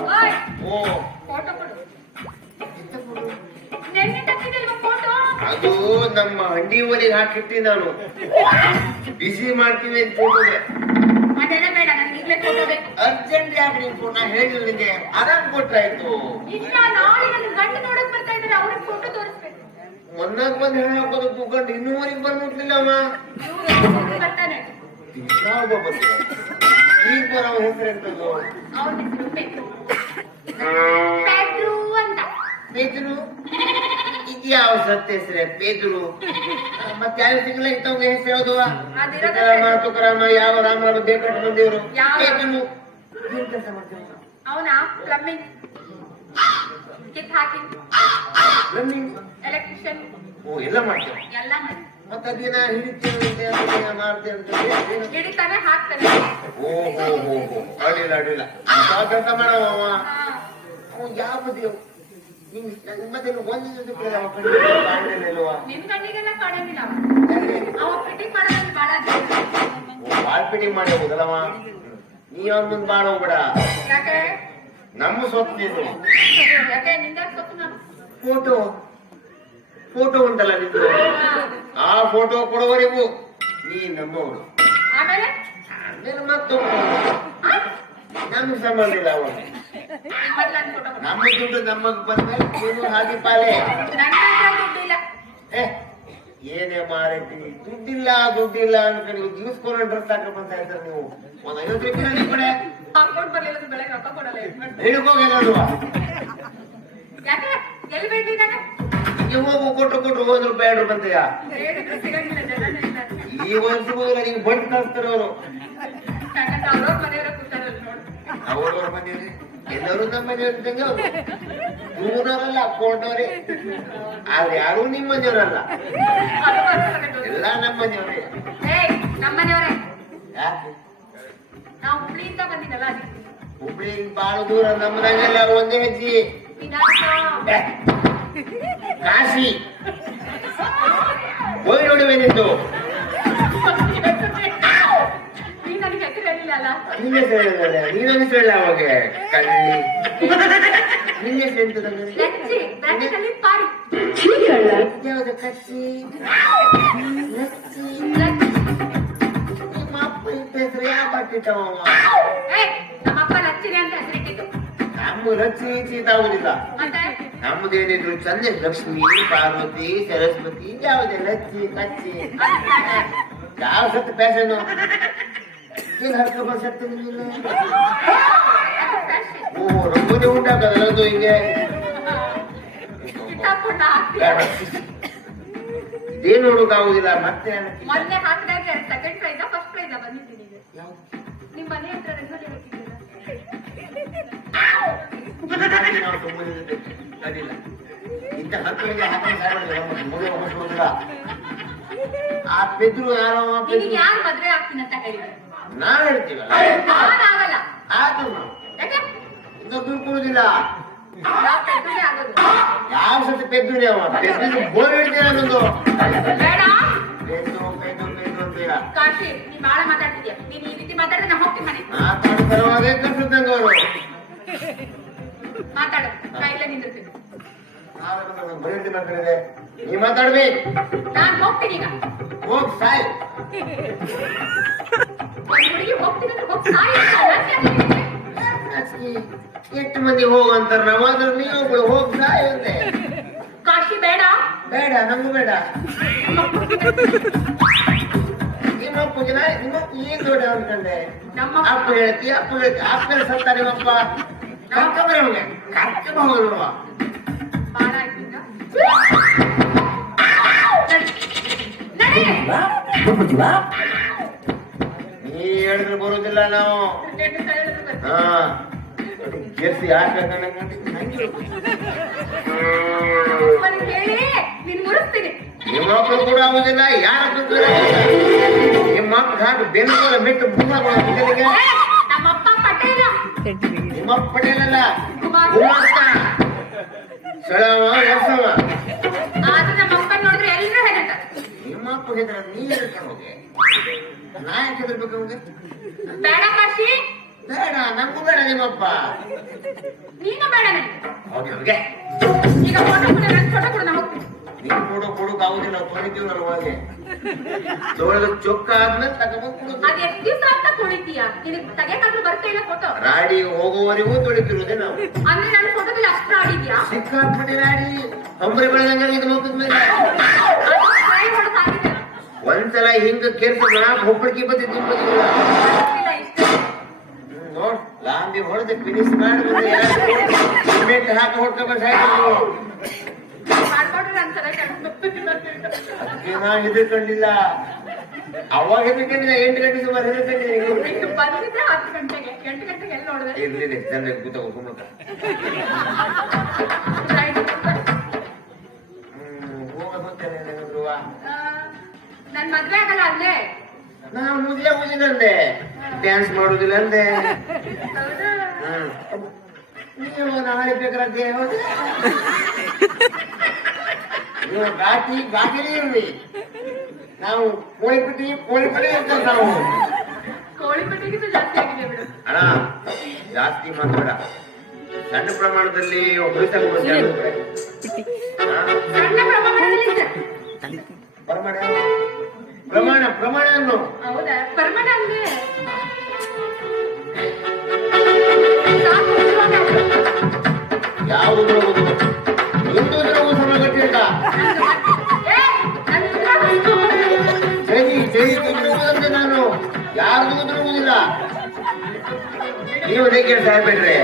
ಓಯ್ ಓ ಫೋಟೋ ಕೊಡು. ಎಂತ ಕೊಡು? ನೆನ್ನೆ ತೆಗ್ದಿದ್ದಲ್ವಾ ಫೋಟೋ? ಅದು ನಮ್ಮ ಹಂಡಿ ಒಲೆಗೆ ಹಾಕಿಟ್ಟಿ ನಾನು ಬಿಸಿ ಮಾಡ್ತೀನಿ ಅಂತ ಫೋಟೋಗೆ. ಅದೆಲ್ಲ ಬೇಡ, ನನಗೆ ಈಗಲೇ ಫೋಟೋ ಬೇಕು. ಅರ್ಜೆಂಟ್ ಯಾಕೆ ನೀನು ಫೋನ್ ಹೇಳಿಲ್ಲ ನಿನಗೆ ಆರಾಮ್ ಕೊಟ್ರಾಯ್ತು. ಇಲ್ಲ, ನಾಳೆ ನನ್ನ ಗಂಡ ನೋಡಕ್ ಬರ್ತಾ ಇದ್ದಾರೆ, ಅವ್ರಿಗೆ ಫೋಟೋ ತೋರಿಸ್ಬೇಕು. ಮೊನ್ನಾಗ ಬಂದು ಹೇಳ ಹಾಕೋದು ತಗೊಂಡು ಇನ್ನೂವರೆಗೆ ಬಂದು ಮುಟ್ಲಿಲ್ಲ ಅಮ್ಮ. ಇವ್ರು ಬರ್ತಾನೆ. ಯಾವ ಬರ್ತಾರೆ ಈಗ ಬರೋ ಹೆಸರು ಎಂತದ್ದು? ಅವ್ರ ಹೆಸರು ಪೆದ್ರು. ಪೆದ್ರು ಅಂತ. ಪೇದ್ರು ಇದ್ಯಾವ ಸತ್ಯ ಹೆಸರೇ ಪೇದ್ರು? ಮತ್ತೆ ಯಾವ ಸಿಗಲ್ಲ ಇಂಥವ್ಗೆ ಹೆಸರು ಯಾವ್ದು? ಸಿದ್ದರಾಮ ತುಕಾರಾಮ ಯಾವ ರಾಮರಾಮ ದೇವಕಟ್ಟು ಬಂದಿವರು ಪೇದ್ರು. ಏನ್ ಕೆಲಸ ಮಾಡ್ತೀವಿ? ಅವನಾ ಪ್ಲಂಬಿಂಗ್, ಕಿತ್ ಹಾಕಿ, ಪ್ಲಂಬಿಂಗ್, ಎಲೆಕ್ಟ್ರಿಷಿಯನ್. ಓ ಎಲ್ಲ ಮಾಡ್ತೇವೆ. ಎಲ್ಲ ಮಾಡಿ ಮತ್ತೆ ಅದೇನ ಹಿಡಿತೇವೆ ಮಾಡ್ತೇವೆ ಅಂತ ಹಿಡಿತಾನೆ ಹಾಕ್ತಾನೆ. ಓ ಹೋ ಹೋ ಹೋ ಅಡ್ಡಿಲ್ಲ ಅಡ್ಡಿಲ್ಲ ಕೆಲಸ ಮಾಡವ ಅವ ಯಾವ ಬದಿಯವು ಮತ್ತೆ ಒಂದು ಕಾಣಲಿಲ್ವಾ? ನಿನ್ ಕಣ್ಣಿಗೆಲ್ಲ ಕಾಣಂಗಿಲ್ಲ. ಅವ ಫಿಟ್ಟಿಂಗ್ ಮಾಡೋದ್ರಲ್ಲಿ ಬಾಳ ಬಾಳ್ ಫಿಟ್ಟಿಂಗ್ ಮಾಡಿ ಹೋಗುದಲ್ಲವ. ನೀ ಅವ್ನ ಮುಂದ್ ಬಾಳ ಹೋಗ್ಬೇಡ. ಯಾಕೆ? ನಮ್ಮ ಸೊತ್ತು ನೀನು. ಯಾಕೆ ನಿಂದ ಸೊತ್ತು? ನಾನು ಫೋಟೋ ಫೋಟೋ ಉಂಟಲ್ಲ ನಿಂದು, ಆ ಫೋಟೋ ಕೊಡುವವರೆಗೂ ನೀ ನಮ್ಮವಳು. ಆಮೇಲೆ ಆಮೇಲೆ ಮತ್ತು ನಮ್ಗೆ ಸಂಬಂಧ ಇಲ್ಲ ಅವ. ನಮ್ಮ ದುಡ್ಡು ನಮಗ್ ಬಂದ್ಮೇಲೆ ನೀನು ಹಾಗೆ ಪಾಲೆ. ದುಡ್ಡಿಲ್ಲ. ಏನೇ ಮಾರೈತಿ ದುಡ್ಡಿಲ್ಲ ದುಡ್ಡಿಲ್ಲ ಅನ್ಕೊಂಡು ನೀವು ಜೀವಿಸ್ಕೊಂಡು ಡ್ರೆಸ್ ಹಾಕಿ ಬರ್ತಾ ಇರ್ತಾರೆ ನೀವು. ಒಂದ್ 50 ರೂಪಾಯಿ ನಿಮ್ಮ ಕಡೆ ಹಾಕೊಂಡ್ ಬರ್ಲಿಲ್ಲ ಬೆಳಗ್ಗೆ ರೊಕ್ಕ ಕೊಡಲ್ಲ. ಹಿಡ್ಕೋಗಿಲ್ಲ ಯಾಕೆ ಎಲ್ಲಿ ಬೇಡಿ ನಾನು ನೀವು ಹೋಗು ಕೊಟ್ಟು 1 ರೂಪಾಯಿ 2 ಬಂತೆಯ ಹೇಳಿದ್ರು ಸಿಗಂಗಿಲ್ಲ. ಜನನೇ ಇಲ್ಲ. ಈ ವರ್ಷ ಹೋಗಿಲ್ಲ ನಿಂಗೆ ಬಂದು ಕಳಿಸ್ತಾರೆ ಅವರು. ಅವ್ರವ್ರ ಮನೆಯವರ ಕೂತಾರಲ್ಲ ನೋಡಿ. ಅವ್ರವ್ರ ಮನೆಯವ್ರಿ ಎಲ್ಲರೂ ನಮ್ಮ ಮನೆಯವ್ರ ಇದ್ದಂಗೆ ಅವರು. ಊರವರಲ್ಲ ಅಪ್ಪನವ್ರೆ, ಆದ್ರೆ ಯಾರು ನಿಮ್ಮ ಮನೆಯವರಲ್ಲ, ಎಲ್ಲ ನಮ್ಮ ಮನೆಯವರೇ. ನಮ್ಮ ಮನೆಯವರೇ. ಯಾಕೆ? ನಾವು ಹುಬ್ಳಿಯಿಂದ ಬಂದಿದ್ದಲ್ಲ ಅದಕ್ಕೆ. ಹುಬ್ಳಿ ಬಾಳ ದೂರ, ನಮ್ಮದಾಗೆಲ್ಲ ಒಂದೇ ಹೆಜ್ಜೆ. ಕಾಶಿ ಹೋಗಿ ನೋಡುವೆ ನಿಂದು. ನೀ ನನಗೆ ಹೆಸರು ಹೇಳಿಲ್ಲ ಅಲ್ಲ. ನಿನ್ನ ಹೆಸರು ಹೇಳಿಲ್ಲ, ನೀನ ಹೆಸರು ಹೇಳ ಅವಾಗ ಕಳ್ಳಿ. ನಿನ್ನ ಹೆಸರು ಎಂತದ? ಯಾವ್ದು? ಕಚ್ಚಿ ಲಚ್ಚಿ. ನಿಮ್ಮ ಅಪ್ಪ ಇಟ್ಟ ಹೆಸರು ಯಾವ ಬಟ್ಟಿಟ್ಟವ? ನಮ್ಮಪ್ಪ ಲಚ್ಚಿನಿ ಅಂತ ಹೆಸರಿಟ್ಟಿದ್ದು. ನಮ್ಮ ಲಚ್ಚಿ ಚೀತಾಗುದಿಲ್ಲ. ನಮ್ಮದೇನಿದ್ರು ಚಂದ ಲಕ್ಷ್ಮಿ ಪಾರ್ವತಿ ಸರಸ್ವತಿ ಯಾವುದೇ ಲಚ್ಚಿ ಕಚ್ಚಿ ಯಾವ ಸತ್ತು ಪ್ಯಾಷನ್ ಏನ್ ಹರ್ಕೊಂಡು ಸತ್ತು ನಿಲ್ಲ. ಓ ರಂಗೋಲಿ ಉಂಟಾಗದು ಹಿಂಗೆ ಇದೇನು ನೋಡೋಕಾಗುದಿಲ್ಲ. ಮತ್ತೆ ಮೊನ್ನೆ ಹಾಕಿದಾಗ ಸೆಕೆಂಡ್ ಪ್ರೈಸ್ ಫಸ್ಟ್ ಪ್ರೈಸ್ ಬಂದಿದ್ದೀನಿ. ನಿಮ್ ಮನೆ ಹತ್ರ ರಂಗೋಲಿ ಅದಿಲ್ಲ ಇಂಥ ಮಕ್ಕಳಿಗೆ ಹಾಕಿ ಮುಗಿಲ್ಲ. ಆ ಪೆದ್ರು ಯಾರೋ ಯಾರು ಮದ್ವೆ ಆಗ್ತೀನಿ ಅಂತ ಹೇಳಿದ್ರೆ ನಾವ್ ಹೇಳ್ತೀವಲ್ಲ, ಆಗಲ್ಲ. ಆದ್ರೂ ಇನ್ನು ದುಡ್ಡು ಕೊಡುದಿಲ್ಲ. ಯಾವ ಸತಿ ಪೆದ್ದುನೇ ಅವ ಪೆದ್ದು ಬೋರ್ ಹೇಳ್ತೀರ ಅನ್ನೋದು. ಬೇಡ ಪೆದ್ದು ಪೆದ್ದು ಪೆದ್ದು ಅಂತೀರ. ಕಾಶಿ ನೀ ಬಾಳ ಮಾತಾಡ್ತಿದ್ಯಾ. ನೀನ್ ಈ ರೀತಿ ಮಾತಾಡಿದ್ರೆ ನಾ ಹೋಗ್ತೀನಿ ಮನೆ. ಮಾತಾಡಿ ಬರುವಾಗ ಕಳ್ಸಿದ್ದಂಗ ಅವರು ಮಾತಾಡ ಕೈಲೇ ನಿಂದಿರ್ತೀನಿ. ಬರೀ ಮಾತಾಡಿದೆ ನೀ ಮಾತಾಡ್ಬೇಕು. ನಾನ್ ಹೋಗ್ತೀನಿ ಈಗ. ಹೋಗ್ ಸಾಯ್. ಹುಡುಗಿ ಹೋಗ್ತೀನಿ ಅಂದ್ರೆ ಹೋಗ್ ಸಾಯಿ. ಎಷ್ಟು ಮಂದಿ ಹೋಗಂತಾರ, ನಾವಾದ್ರೂ ನೀವು ಹೋಗ್ ಸಾಯ್ ಅಂದೆ. ಕಾಶಿ ಬೇಡ ಬೇಡ ನಮಗೂ ಬೇಡ. ನಿಮ್ಮಪ್ಪಗೆ ನಿಮ್ಮಪ್ಪ ಏನ್ ದೊಡ್ಡ ಅನ್ಕಂಡೆ. ಅಪ್ಪ ಹೇಳ್ತಿ ಅಪ್ಪ ಹೇಳ್ತಿ ಅಪ್ಪ ಸತ್ತ ನಿಮ್ಮಪ್ಪ ಕರ್ಕೊಂಬರ ಅವನಿಗೆ ಕರ್ಕೊಂಬ ಹೋಗಿರುವ ಬಾಳ ಆಯ್ತು. ನೀ ಹೇಳಿದ್ರೆ ಬರುದಿಲ್ಲ ನಾವು. ಹಾ ಜೆರ್ಸಿ ಹಾಕ್ಬೇಕಂದ್ರೆ ನಿಮ್ಮ ಮಕ್ಕಳು ಕೂಡ ಆಗುದಿಲ್ಲ. ಯಾರ ನಿಮ್ಮ ಮಕ್ಕಳು ಹಾಕಿ ಬೆಂಗಳೂರು ಬಿಟ್ಟು ಮುಂದೆ ನಮ್ಮಪ್ಪ ಪಟೇಲ. ನಿಮ್ಮಪ್ಪ ಪಟೇಲಲ್ಲ ಗುಮಾಸ್ತ ಸಳವ ಎರ್ಸವ. ಆದ್ರೆ ನಮ್ಮಪ್ಪ ನೋಡಿದ್ರೆ ಎಲ್ಲರೂ ಹೆದರ್ತಾರೆ. ನಿಮ್ಮಪ್ಪ ಹೆದ್ರ ನೀ ಹೆದರ್ಕೊಂಡು ಹೋಗಿ ನಾ ಯಾಕೆ ಹೆದರ್ಬೇಕು ಅವ್ಗೆ? ಬೇಡ ಕಾಶಿ ಬೇಡ ನಮಗೂ ಬೇಡ ನಿಮ್ಮಪ್ಪ. ನೀನು ಬೇಡ ನನಗೆ. ಅವ್ರಿಗೆ ಈಗ ಫೋಟೋ ಕೊಡು, ನನ್ನ ಫೋಟೋ ಕೊಡು, ನಾವು ಹೋಗ್ತೀವಿ. ನೀನು ಫೋಟೋ ಕೊಡೋಕ್ಕಾಗುದಿಲ್ಲ, ನಾವು ತೊಳಿತೀವಿ ನನ್ನ ಒಳಗೆ. ತೊಳೆದು ಚೊಕ್ಕ ಆದ್ಮೇಲೆ ತಗೊಂಡ್ಬಂದು ಕೊಡೋದು. ಅದ್ ಎಷ್ಟು ದಿವಸ ಅಂತ ತೊಳಿತೀಯ? ನಿನಗೆ ತೆಗೆಯಕ್ಕಾದ್ರೂ ಬರ್ತಾ ಇಲ್ಲ ಫೋಟೋ? ರಾಡಿ ಹೋಗುವವರೆಗೂ ತೊಳಿತಿರುವುದೇ ನಾವು. ಅಂದ್ರೆ ನನ್ನ ಫೋಟೋದಲ್ಲಿ ಅಷ್ಟು ಆಡಿದ್ಯಾ? ಸಿಕ್ಕಾಕ್ಬಿಟ್ಟಿ ರಾಡಿ ಕಂಬರಿ ಬೆಳೆದಂಗ ಇದು ಮುಖದ ಮೇಲೆ. ಟ್ರೈ ಮಾಡೋದಾಗಿದೆ. ಒಂದ್ಸಲ ಹಿಂಗ ಕೇರ್ಸ ನಾಲ್ಕು ಹೊಪ್ಪಳಿಕೆ ಬಂದಿದ್ದು ನಿಂಬದಿಲ್ಲ. ನೋಡ್ ಲಾಂಬಿ ಹೊಡೆದು ಫಿನಿಶ್ ಮಾಡಿ ಸಿಮೆಂಟ್ ಹಾಕಿ ಹೊಡ್ಕೊಂಡು ಮಾಡ್ಕೊಂಡ್ರೆ ನನ್ ಚೆನ್ನಾಗಿ ಅದಕ್ಕೆ ನಾ ಹೆದರ್ಕೊಂಡಿಲ್ಲ. ಅವಾಗ ಹೆದರ್ಕೊಂಡಿಲ್ಲ, 8 ಗಂಟೆ ಸುಮಾರು ಹೆದರ್ಕೊಂಡಿದ್ದೀನಿ. ಬಂದಿದ್ರೆ 10 ಗಂಟೆಗೆ, 8 ಗಂಟೆಗೆ ಎಲ್ಲಿ ನೋಡಿದೆ? ಇರ್ಲಿಲ್ಲ ಚಂದ ಕೂತ ಹೋಗ್ತೇನೆ. ನನ್ ಮದ್ವೆ ಆಗಲ್ಲ ಅಲ್ಲೇ. ನಾವು ಮೊದ್ಲೇ ಹೋಗಿಲ್ಲ ಅಂದೆ, ಡ್ಯಾನ್ಸ್ ಮಾಡುದಿಲ್ಲ ಅಂದೆ. ನೀವು ನಾಳೆ ಬೇಕಾದ್ರೆ ನೀವು ಗಾಟಿಲೇ ಇರ್ರಿ. ನಾವು ಕೋಳಿಪಟ್ಟಿ ಇರ್ತೇವೆ ನಾವು. ಕೋಳಿಪಟ್ಟಿಗಿಂತ ಜಾಸ್ತಿ ಆಗಿದೆ ಬಿಡು. ಅಣ್ಣ ಜಾಸ್ತಿ ಮಾತಾಡ, ಸಣ್ಣ ಪ್ರಮಾಣದಲ್ಲಿ ಒಬ್ಬರಿಸಲು ಪ್ರಮಾಣ ಅನ್ನು. ಹೌದಾ? ಪ್ರಮಾಣ ಅಂದ್ರೆ ಯಾವುದು ಹಿಂದೂ ಸಮ ಗಟ್ಟಿಲ್ಲ. ಜೈ ನಾನು ಯಾರಿಗೂ ಉದುರುವುದಿಲ್ಲ. ನೀವು ಹೇಗೆ ಸಾಯ್ಬೇಡ್ರೆ